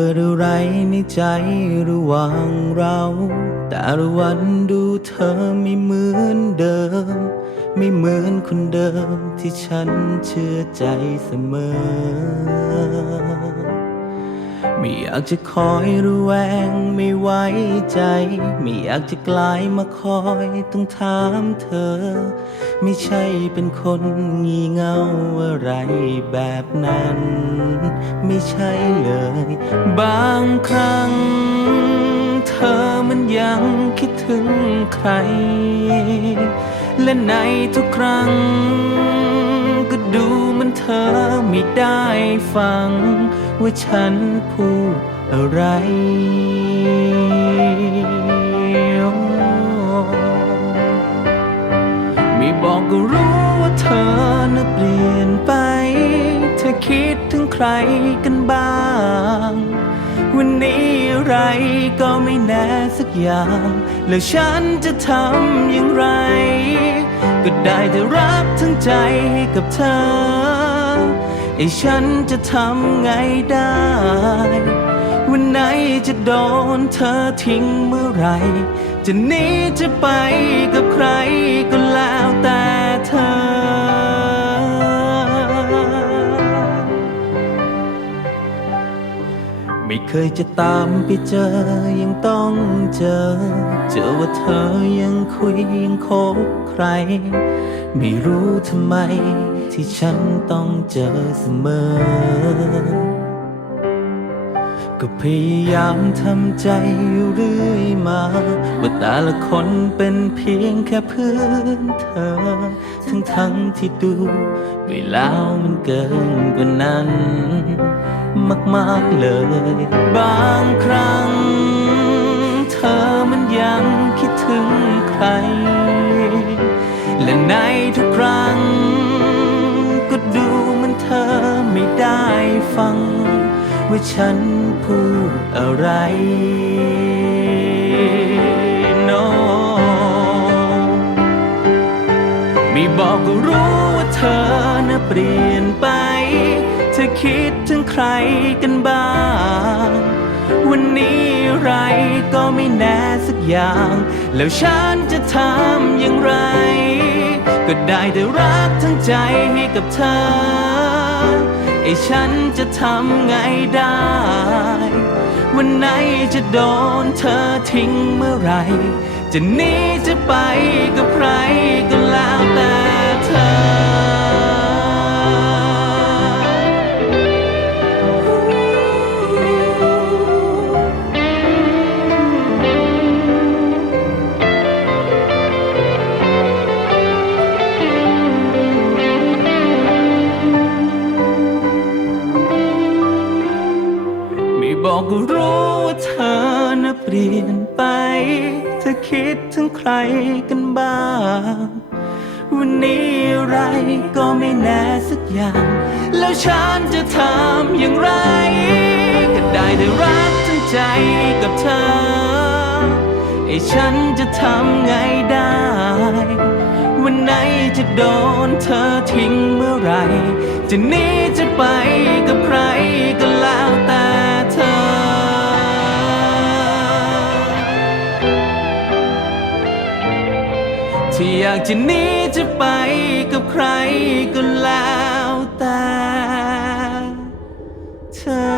เกิดอะไรในใจระหว่างเรา แต่ละวันดูเธอไม่เหมือนเดิม ไม่เหมือนคนเดิมที่ฉันเชื่อใจเสมอ ไม่อยากจะคอยระแวงไม่ไว้ใจ ไม่อยากจะกลายมาคอยต้องถามเธอ ไม่ใช่เป็นคนงี่เง่าอะไรแบบนั้น ไม่ใช่เลย บางครั้ง เธอมันยังคิดถึงใคร และในทุกครั้ง อไม่ได้ฟัง ว่าฉันพูดอะไรไม่บอกก็รู้ว่าเธอน่ะเปลี่ยนไป เธอคิดถึงใครกันบ้าง วันนี้อะไรก็ไม่แน่สักอย่าง แล้วฉันจะทำอย่างไร ก็ได้แต่รักทั้งใจให้กับเธอ ไอ้ฉันจะทำไงได้ วันไหนจะโดนเธอทิ้งเมื่อไร จะหนีจะไปกับใครก็แล้วแต่ เคยจะตามไปเจอยังต้องเจอ เจอว่าเธอยังคุยยังคบใคร ไม่รู้ทำไมที่ฉันต้องเจอเสมอ ก็พยายามทำใจอยู่เรื่อยมาว่าแต่ละคนเป็นเพียงแค่เพื่อนเธอ ทั้งทั้งที่ดูเวลามันเกินกว่านั้น มากๆเลย บางครั้ง เธอมันยังคิดถึงใคร และในทุกครั้ง ก็ดูเหมันเธอไม่ได้ฟัง ว่าฉันพูดอะไร no ไม่บอกก็รู้ว่าเธอน่ะเปลี่ยนไป คิดถึงใครกันบ้าง วันนี้ไรก็ไม่แน่สักอย่าง แล้วฉันจะทำอย่างไร ก็ได้แต่รักทั้งใจให้กับเธอ ไอ้ฉันจะทำไงได้ วันไหนจะโดนเธอทิ้งเมื่อไร จะหนีจะไปกับใครก็ ว่าเธอน่ะเปลี่ยนไป เธอคิดถึงใครกันบ้าง วันนี้อะไรก็ไม่แน่สักอย่าง แล้วฉันจะทำอย่างไรก็ได้แต่รักทั้งใจกับเธอ ไอ้ฉันจะทำไงได้ วันไหนจะโดนเธอทิ้งเมื่อไหรจะหนีจะไป ที่อยากจะหนีจะไปกับใครก็แล้วแต่เธอ